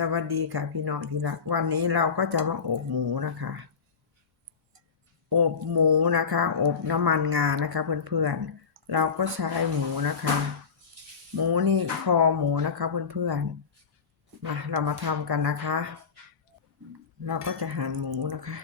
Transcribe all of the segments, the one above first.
สวัสดีค่ะพี่น้องที่รัก วันนี้เราก็จะมาอบหมูนะคะ อบหมูนะคะ อบน้ำมันงานะคะ เพื่อนๆ เราก็ใช้หมูนะคะ หมูนี่คอหมูนะคะ เพื่อนๆมาเรามาทำกันนะคะ เราก็จะหั่นหมูนะคะ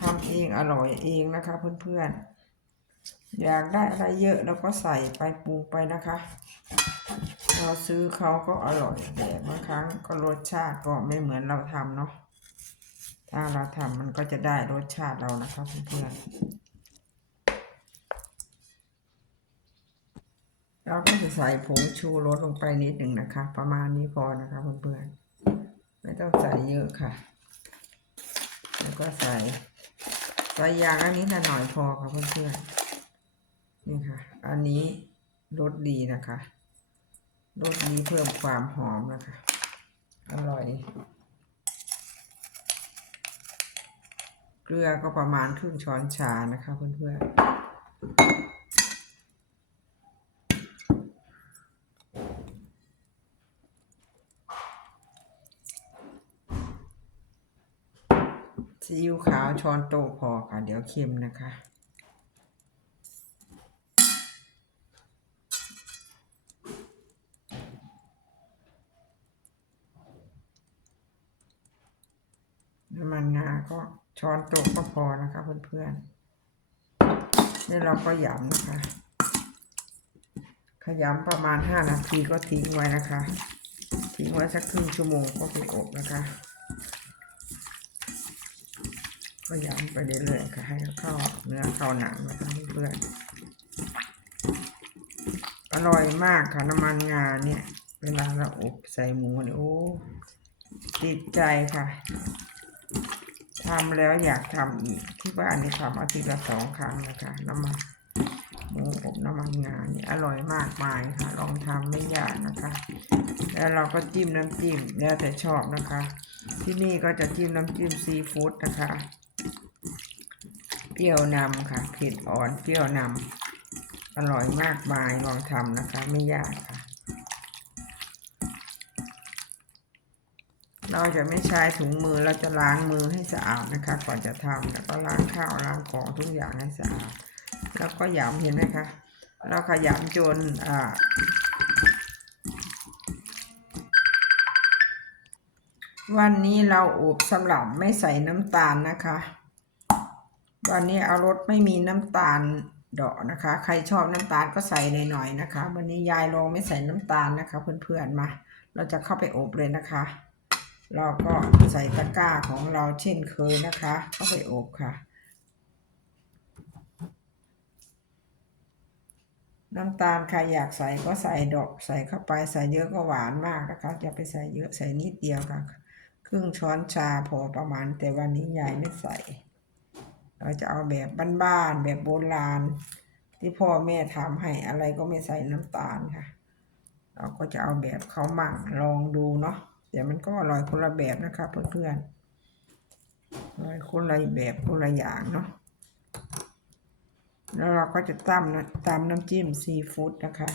ทำเองอร่อยเองนะคะเพื่อนๆ อยากได้อะไรเยอะเราก็ใส่ไปปรุงไปนะคะ เราซื้อเขาก็อร่อยแต่บางครั้งก็รสชาติก็ไม่เหมือนเราทำเนาะ ถ้าเราทำมันก็จะได้รสชาติเรานะคะเพื่อนๆ เราก็จะใส่ผงชูรสลงไปนิดหนึ่งนะคะ ประมาณนี้พอนะคะเพื่อนๆ ไม่ต้องใส่เยอะค่ะ แล้วก็ใส่ใส่ยางอันนี้หน่อยพอค่ะเพื่อนๆนี่ค่ะ อันนี้รสดีนะคะรสดีเพิ่มความหอมนะคะ อร่อย เกลือก็ประมาณครึ่งช้อนชานะคะเพื่อนๆ ซีอิ๊วขาวช้อนโต๊ะพอค่ะ เดี๋ยวเค็มนะคะ น้ำมันงาก็ช้อนโต๊ะก็พอนะคะเพื่อนๆนี่เราก็หยำนะคะ ขยำประมาณห้านาทีก็ทิ้งไว้นะคะ ทิ้งไว้สักครึ่งชั่วโมงก็ไปอบนะคะ ก็ยำไปเรื่อยๆค่ะให้เข้าเนื้อเข้าหนังนะคะเพื่อนๆอร่อยมากค่ะน้ำมันงาเนี่ย เวลาเราอบใส่หมูเนี่ยโอ้ติดใจค่ะทำแล้วอยากทำอีกที่บ้านนี่ทำอาทิตย์ละสองครั้งนะคะน้ำมันหมูอบน้ำมันงานี่ยอร่อยมากมายค่ะ ลองทำไม่ยากนะคะ แล้วเราก็จิ้มน้ำจิ้มแล้วแต่ชอบนะคะ ที่นี่ก็จะจิ้มน้ำจิ้มซีฟู้ดนะคะ ปรี้ยวนำค่ะ เผ็ดอ่อนเปรี้ยวนำอร่อยมากมายลองทำนะคะ ไม่ยากค่ะ เราจะไม่ใช้ถุงมือเราจะล้างมือให้สะอาดนะคะ ก่อนจะทำแล้วก็ล้างข้าวล้างของทุกอย่างให้สะอาด แล้วก็ยำเห็นไหมคะเราขยำจนอ่าวันนี้เราอบสำหรับไม่ใส่น้ำตาลนะคะ วันนี้เอารสไม่มีน้ำตาลดอกนะคะ ใครชอบน้ำตาลก็ใส่หน่อยๆนะคะ วันนี้ยายลงไม่ใส่น้ำตาลนะคะ เพื่อนๆมา เราจะเข้าไปอบเลยนะคะ เราก็ใส่ตะกร้าของเราเช่นเคยนะคะ เข้าไปอบค่ะ น้ำตาลใครอยากใส่ก็ใส่ดอกใส่เข้าไปใส่เยอะก็หวานมากนะคะอย่าไปใส่เยอะใส่นิดเดียวค่ะ ครึ่งช้อนชาพอประมาณแต่วันนี้ยายไม่ใส่ เราจะเอาแบบบ้านๆแบบโบราณ ที่พ่อแม่ทำให้อะไรก็ไม่ใส่น้ำตาลค่ะ เราก็จะเอาแบบเขามั่งลองดูเนาะเดี๋ยวมันก็อร่อยคนละแบบนะคะเพื่อนๆอร่อยคนละแบบคนละอย่างเนาะแล้วเราก็จะตำนะตำน้ำจิ้มซีฟู้ดนะคะ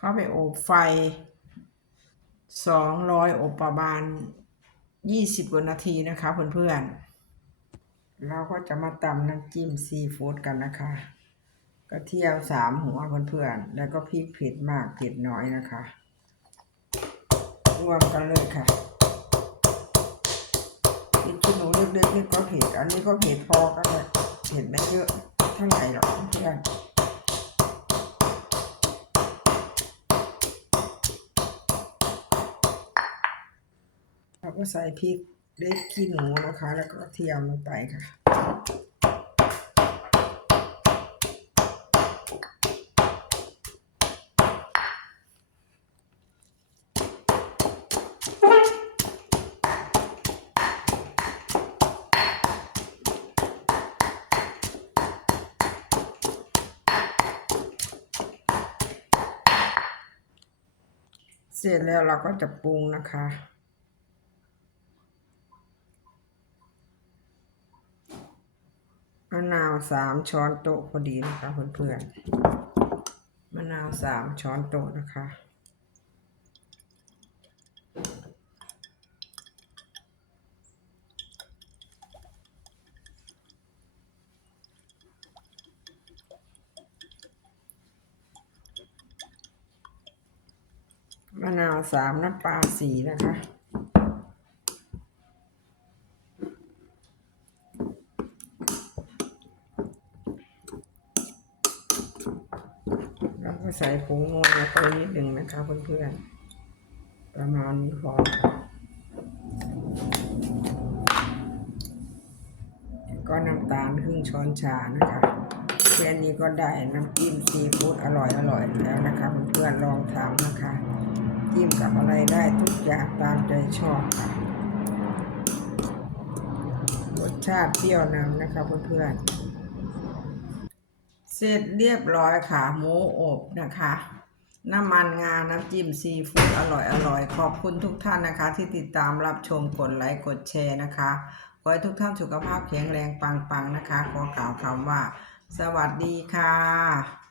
เข้าไปอบไฟสองร้อยอบประมาณยี่สิบกว่านาทีนะคะเพื่อนๆเราก็จะมาตำน้ำจิ้มซีฟู้ดกันนะคะกระเทียมสามหัวเพื่อนๆแล้วก็พริกเผ็ดมากเผ็ดน้อยนะคะ รวมกันเลยค่ะพริกขี้หนูเล็กๆนี่ก็เผ็ดอันนี้ก็เผ็ดพอกันเลยเผ็ดไม่เยอะเท่าไหร่หรอกเพื่อนเก็ใส่พริกเล็กขี้หนูนะคะ แล้วก็กระเทียมลงไปค่ะเสร็จแล้วเราก็จะปรุงนะคะ มะนาว สามช้อนโต๊ะพอดีนะคะเพื่อนๆมะนาวสามช้อนโต๊ะนะคะมะนาวสามน้ำปลาสีนะคะ แล้ว ก็ใส่ผงนวลงไปนิดหนึ่งนะคะเพื่อนๆ ประมาณนี้พอก็น้ำตาลครึ่งช้อนชานะคะแค่นี้ก็ได้น้ำจิ้มซีฟู้ดอร่อยอร่อยแล้วนะคะเพื่อนๆลองทำนะคะจิ้มกับอะไรได้ทุกอย่างตามใจชอบค่ะรสชาติเปรี้ยวนำนะคะเพื่อนๆ เสร็จเรียบร้อยค่ะ หมูอบนะคะ น้ำมันงา น้ำจิ้มซีฟู้ดอร่อยอร่อยขอบคุณทุกท่านนะคะ ที่ติดตามรับชมกดไลค์กดแชร์นะคะขอให้ทุกท่านสุขภาพแข็งแรงปังๆนะคะ ขอกล่าวคำว่า สวัสดีค่ะ